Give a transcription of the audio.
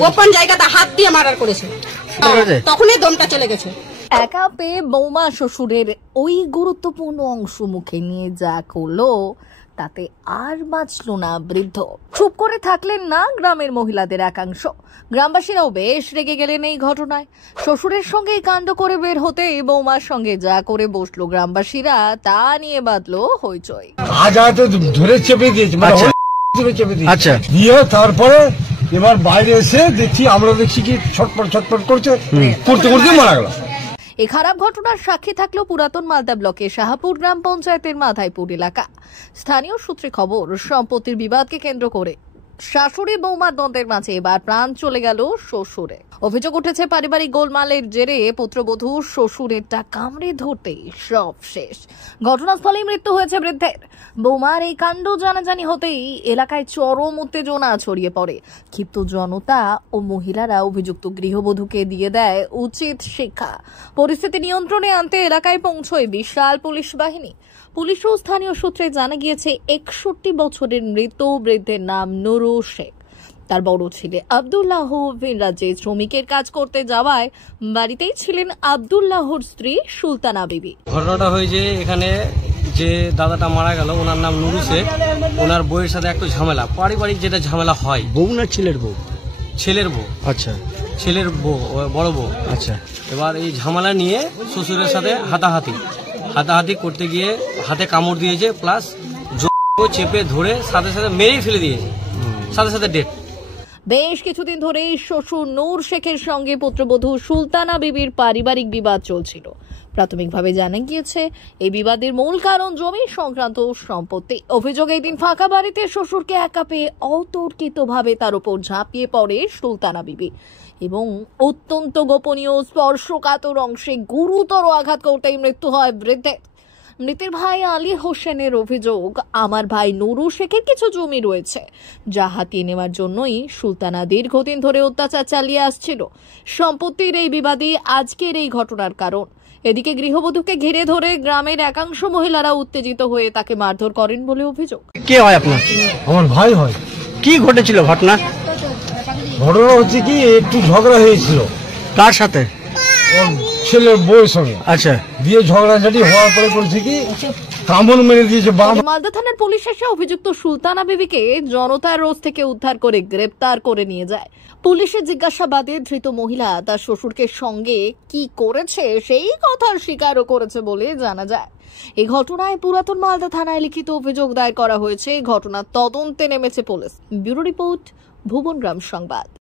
গোপন জায়গাতে হাত দিয়ে মার্ডার করেছে, তখনই দমটা চলে গেছে। একা পেয়ে বৌমা শ্বশুরের ওই গুরুত্বপূর্ণ অংশ মুখে নিয়ে যা করলো তাতে আর বাঁচল না বৃদ্ধ। চুপ করে থাকলেন না গ্রামের মহিলাদের একাংশ। গ্রামবাসীরাও বেশ রেগে গেলেন এই ঘটনায়। শ্বশুরের সঙ্গে কাণ্ড করে বের হতে বৌমার সঙ্গে যা করে বসলো গ্রামবাসীরা, তা নিয়ে বাঁধলো হইচই। আজ হয়তো ধরে চেপে দিয়েছে, আচ্ছা দিয়ে তারপরে এবার বাইরে এসে দেখছি, আমরা দেখছি কি ছটপট করছে, করতে করতে মারা গেল। এই খারাপ ঘটনার সাক্ষী থাকলো পুরাতন মালদা ব্লকের শাহপুর গ্রাম পঞ্চায়েতের মাধাইপুর এলাকা। স্থানীয় সূত্রে খবর, সম্পত্তির বিবাদকে কেন্দ্র করে শাশুড়ি বৌমার দ্বন্দ্বের মাঝে এবার প্রাণ চলে গেল শ্বশুরে। অভিযোগ উঠেছে পারিবারিক গোলমালের জেরে পুত্রবধূ শ্বশুরেরটা কামড়ে ধরতেই সব শেষ। ঘটনাস্থলেই মৃত্যু হয়েছে বৃদ্ধের। বৌমার এই কাণ্ড জানাজানি হতেই এলাকায় চরম উত্তেজনা ছড়িয়ে পড়ে। ক্ষিপ্ত জনতা ও মহিলারা অভিযুক্ত গৃহবধূকে দিয়ে দেয় উচিত শিক্ষা। পরিস্থিতি নিয়ন্ত্রণে আনতে এলাকায় পৌঁছয় বিশাল পুলিশ বাহিনী। পুলিশ ও স্থানীয় সূত্রে জানা গিয়েছে 61 বছরের মৃত বৃদ্ধের নাম নুরু শেখ। তার বড় ছেলে আব্দুল্লাহ ভিন রাজ্যে শ্রমিকের কাজ করতে যাওয়ায় বাড়িতেই ছিলেন আব্দুল্লাহর স্ত্রী সুলতানা বিবি। ঘটনাটা হয়েছে এখানে যে দাদাটা মারা গেল, ওনার নাম নুরু শেখ। ওনার বউয়ের সাথে একটু ঝামেলা, পারিবারিক যেটা ঝামেলা হয়। বউ না ছেলের বউ? ছেলের বউ। আচ্ছা, ছেলের বউ, বড় বউ। আচ্ছা। এবার এই ঝামেলা নিয়ে শ্বশুরের সাথে হাতাহাতি করতে গিয়ে হাতে কামড় দিয়েছে, প্লাস চেপে ধরে সাথে সাথে মেরেই ফেলে দিয়েছে, সাথে সাথে ডেট। বেশ কিছুদিন ধরেই শ্বশুর নূর শেখের সঙ্গে পুত্রবধূ সুলতানা বিবির পারিবারিক বিবাদ চলছিল। প্রাথমিকভাবে জানা গিয়েছে এই বিবাদের মূল কারণ জমি সংক্রান্ত সম্পত্তি। অভিযোগ, এই দিন ফাঁকা বাড়িতে শ্বশুরকে একা পেয়ে অতর্কিতভাবে তার উপর ঝাঁপিয়ে পড়ে সুলতানা বিবি এবং অত্যন্ত গোপনীয় স্পর্শকাতর অংশে গুরুতর আঘাত করতেই মৃত্যু হয় বৃদ্ধের। মৃতের ভাই আলী হোসেনের অভিযোগ, আমার ভাই নুরু শেখের কিছু জমি রয়েছে যা হাতিয়ে নেওয়ার জন্যই সুলতানা দীর্ঘদিন ধরে অত্যাচার চালিয়ে আসছিল। সম্পত্তির এই বিবাদই আজকের এই ঘটনার কারণ। এদিকে গৃহবধূকে ঘিরে ধরে গ্রামের একাংশ মহিলারা উত্তেজিত হয়ে তাকে মারধর করেন বলে অভিযোগ। কে হয় আপনার? আমার ভাই হয়। কি ঘটেছিল ঘটনা? ঘটনা হচ্ছে কি, একটু ঝগড়া হয়েছিল। কার সাথে? ছেলের বউয়ের সঙ্গে। আচ্ছা, দিয়ে ঝগড়াঝাটি হওয়ার পরে করেছে কি, কামড় মেরে দিয়েছে। মালদা থানার পুলিশ এসে অভিযুক্ত সুলতানা বিবিকে জনতার রোষ থেকে উদ্ধার করে গ্রেপ্তার করে নিয়ে যায়। পুলিশের জিজ্ঞাসাবাদে ধৃত মহিলা তার শ্বশুরকে সঙ্গে কি করেছে সেই কথার স্বীকারও করেছে বলে জানা যায়। এই ঘটনায় পুরাতন মালদা থানায় লিখিত অভিযোগ দায়ের করা হয়েছে। ঘটনার তদন্তে নেমেছে পুলিশ। ব্যুরো রিপোর্ট, ভুবনগ্রাম সংবাদ।